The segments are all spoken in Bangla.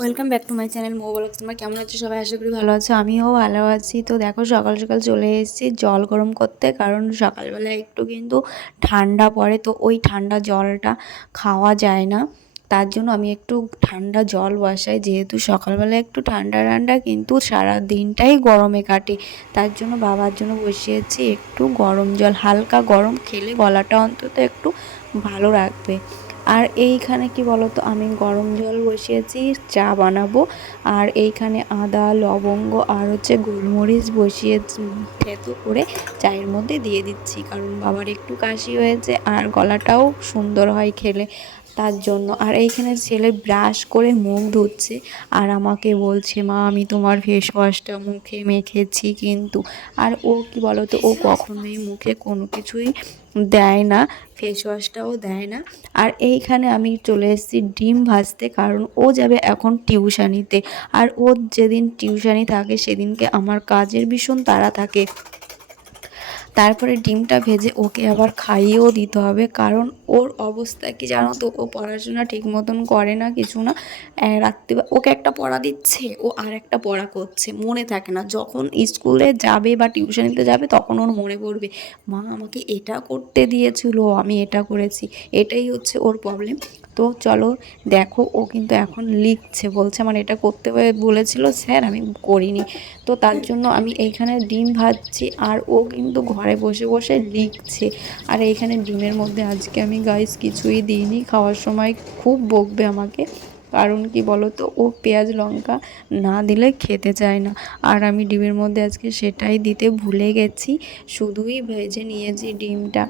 Welcome back to my channel Mo blogs. তোমরা কেমন আছো সবাই? আশা করি ভালো আছো, আমিও ভালো আছি। তো দেখো সকাল সকাল চলে এসেছি জল গরম করতে, কারণ সকালবেলা একটু কিন্তু ঠান্ডা পড়ে, তো ওই ঠান্ডা জলটা খাওয়া যায় না। তার জন্য আমি একটু ঠান্ডা জল বসাই, যেহেতু সকালবেলা একটু ঠান্ডা ঠান্ডা কিন্তু সারা দিনটাই গরমে কাটে। তার জন্য বাবার জন্য বসিয়েছি একটু গরম জল, হালকা গরম খেলে গলাটা অন্তত একটু ভালো রাখবে। আর এইখানে কি বলতো, আমি গরম জল বসিয়েছি, চা বানাবো। আর এইখানে আদা, লবঙ্গ আর গোলমরিচ বসিয়েছি, থেতো করে চায়ের মধ্যে দিয়ে দিচ্ছি, কারণ বাবার একটু কাশি হয়েছে আর গলাটাও সুন্দর হয় খেলে, তার জন্য। আর এইখানে ছেলে ব্রাশ করে মুখ ধুচ্ছে আর আমাকে বলছে, মা আমি তোমার ফেস ওয়াশটা মুখে মেখেছি কিন্তু। আর ও কি বলতো, ও কখনোই মুখে কোনো কিছুই দেয় না, ফেস ওয়াশটাও দেয় না। আর এইখানে আমি চলে এসেছি ডিম ভাজতে, কারণ ও যাবে এখন টিউশানিতে। আর ওর যেদিন টিউশানি থাকে সেদিনকে আমার কাজের ভীষণ তাড়া থাকে। তারপরে ডিমটা ভেজে ওকে আবার খাইয়েও দিতে হবে, কারণ ওর অবস্থা কি জানো তো, ও পড়াশোনা ঠিক মতন করে না, কিছু না। রাত্রি ওকে একটা পড়া দিচ্ছে, ও আর একটা পড়া করছে, মনে থাকে না। যখন স্কুলে যাবে বা টিউশনিতে যাবে তখন ওর মনে পড়বে, মা আমাকে এটা করতে দিয়েছিল, আমি এটা করেছি। এটাই হচ্ছে ওর প্রবলেম। তো চলো দেখো, ও কিন্তু এখন লিখছে, বলছে আমার এটা করতে বলেছিল স্যার, আমি করিনি। তো তার জন্য আমি এইখানে ডিম ভাজছি আর ও কিন্তু ঘরে বসে বসে লিখছে। আর এইখানে ডিমের মধ্যে আজকে আমি গাইস কিছুই দিইনি, খাওয়ার সময় খুব বকবে আমাকে, কারণ কি বলো তো, ও পেঁয়াজ লঙ্কা না দিলে খেতে চায় না। আর আমি ডিমের মধ্যে আজকে সেটাই দিতে ভুলে গেছি, শুধুই ভেজে নিয়েছি ডিমটা।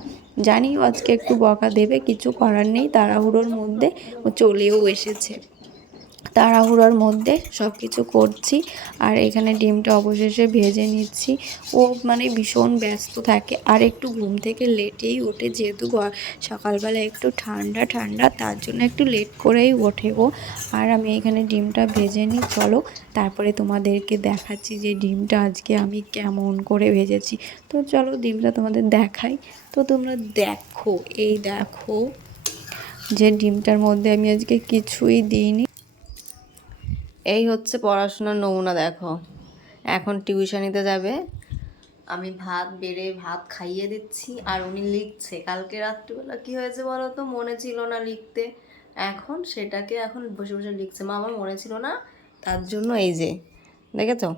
জানি ও আজকে একটু বকা দেবে, কিছু করার নেই, তাড়াহুড়োর মধ্যে ও চলেও এসেছে, তাড়াহুড়োর মধ্যে সব কিছু করছি। আর এখানে ডিমটা অবশেষে ভেজে নিচ্ছি। ও মানে ভীষণ ব্যস্ত থাকে আর একটু ঘুম থেকে লেটেই ওঠে, যেহেতু সকালবেলা একটু ঠান্ডা ঠান্ডা, তার জন্য একটু লেট করেই ওঠে ও। আর আমি এখানে ডিমটা ভেজে নিই, চলো তারপরে তোমাদেরকে দেখাচ্ছি যে ডিমটা আজকে আমি কেমন করে ভেজেছি। তো চলো ডিমটা তোমাদের দেখাই। তো তোমরা দেখো, এই দেখো যে ডিমটার মধ্যে আমি আজকে কিছুই দিইনি। এই হচ্ছে পড়াশোনার নমুনা, দেখো এখন টিউশনিতে যাবে, আমি ভাত বেড়ে ভাত খাইয়ে দিচ্ছি আর উনি লিখছে। কালকে রাত্রিবেলা কি হয়েছে বলো তো, মনে ছিল না লিখতে, এখন সেটাকে এখন বসে বসে লিখছে। মা আমার মনে ছিল না, তার জন্য এই যে দেখেছো,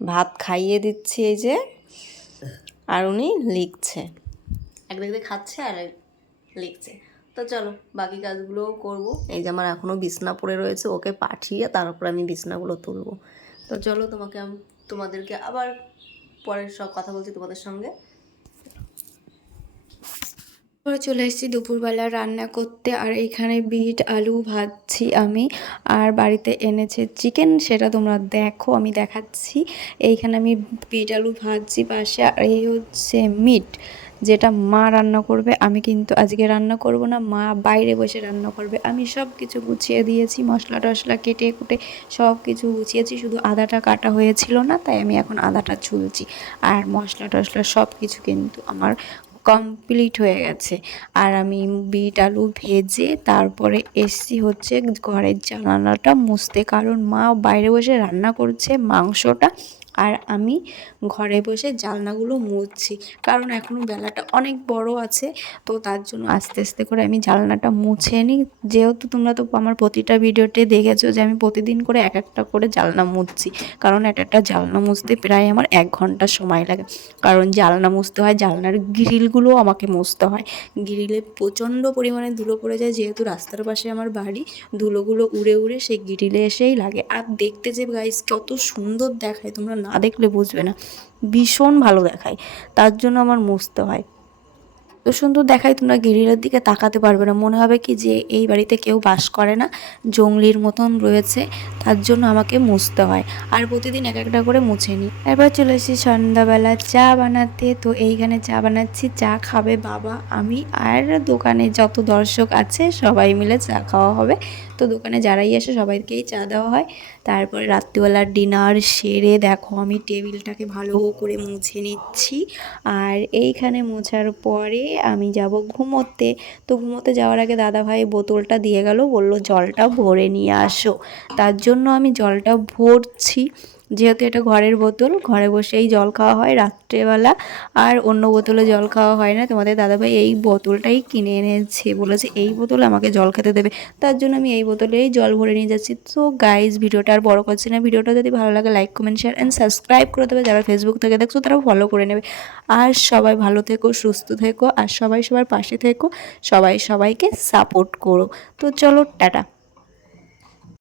ভাত খাইয়ে দিচ্ছি এই যে, আর উনি লিখছে, একদিকে খাচ্ছে আর লিখছে। তো চলো বাকি কাজগুলোও করবো। এই যে আমার এখনও বিছনা পড়ে রয়েছে, ওকে পাঠিয়ে তারপর আমি বিছনাগুলো তুলবো। তো চলো তোমাদেরকে আবার পরের সব কথা বলছি তোমাদের সঙ্গে। করে চলে এসেছি দুপুরবেলা রান্না করতে, আর এখানে বিট আলু ভাজছি আমি। আর বাড়িতে এনেছে চিকেন, সেটা তোমরা দেখো, আমি দেখাচ্ছি। এইখানে আমি বিট আলু ভাজছি পাশে, আর এই হচ্ছে মিট, যেটা মা রান্না করবে। আমি কিন্তু আজকে রান্না করব না, মা বাইরে বসে রান্না করবে। আমি সব কিছু গুছিয়ে দিয়েছি, মশলা টশলা কেটে কুটে সব কিছু গুছিয়েছি, শুধু আদাটা কাটা হয়েছিল না, তাই আমি এখন আদাটা ছুলছি। আর মশলা টশলা সব কিছু কিন্তু আমার কমপ্লিট হয়ে গেছে। আর আমি বিট আলু ভেজে তারপরে এসছি হচ্ছে ঘরের জানালাটা মুছতে, কারণ মা বাইরে বসে রান্না করছে মাংসটা, আর আমি ঘরে বসে জানলাগুলো মুছছি, কারণ এখনও বেলাটা অনেক বড় আছে। তো তার জন্য আস্তে আস্তে করে আমি জানলাটা মুছে নিই, যেহেতু তোমরা তো আমার প্রতিটা ভিডিওতে দেখেছো যে আমি প্রতিদিন করে এক একটা করে জানলা মুছছি, কারণ একটা জানলা মুছতে প্রায় আমার 1 ঘন্টা সময় লাগে। কারণ জানলা মুছতে হয়, জানলার গ্রিলগুলোও আমাকে মুছতে হয়, গ্রিলে প্রচণ্ড পরিমাণে ধুলো পড়ে যায়, যেহেতু রাস্তার পাশে আমার বাড়ি, ধুলোগুলো উড়ে উড়ে সেই গ্রিলে এসেই লাগে। আর দেখতে যে গাইস কত সুন্দর দেখায়, তোমরা না দেখলে বুঝবে না, ভীষণ ভালো দেখায়, তার জন্য আমার মুছতে হয়। এত সুন্দর দেখায়, তোমরা গ্রিলের দিকে তাকাতে পারবে না, মনে হবে কি যে এই বাড়িতে কেউ বাস করে না, জঙ্গলির মতন রয়েছে, তার জন্য আমাকে মুছতে হয়। আর প্রতিদিন এক একটা করে মুছে নিই। এবার চলে এসেছি সন্ধ্যাবেলা চা বানাতে। তো এইখানে চা বানাচ্ছি, চা খাবে বাবা, আমি আর দোকানে যত দর্শক আছে সবাই মিলে চা খাওয়া হবে। তো দোকানে যারাই আসে সবাইকেই চা দেওয়া হয়। তারপরে রাত্রিবেলার ডিনার সেরে দেখো আমি টেবিলটাকে ভালো করে মুছে নিচ্ছি। আর এইখানে মোছার পরে আমি যাব ঘুমোতে। তো ঘুমোতে যাওয়ার আগে দাদাভাই বোতলটা দিয়ে গেল, বলল জলটা ভরে নিয়ে আসো। তার জন্য জন্য আমি জলটা ভরছি, যেহেতু এটা ঘরের বোতল, ঘরে বসেই জল খাওয়া হয় রাত্রেবেলা, আর অন্য বোতলে জল খাওয়া হয় না। তোমাদের দাদাভাই এই বোতলটাই কিনে এনেছে, বলেছে এই বোতলে আমাকে জল খেতে দেবে, তার জন্য আমি এই বোতলেই জল ভরে নিয়ে যাচ্ছি। তো গাইজ ভিডিওটা আর বড় করছি না, ভিডিওটা যদি ভালো লাগে like comment share and subscribe করে দেবে, যারা ফেসবুক থেকে দেখছো তারা ফলো করে নেবে। আর সবাই ভালো থেকো, সুস্থ থেকো, আর সবাই সবার পাশে থেকো, সবাই সবাইকে সাপোর্ট করো। তো চলো টাটা।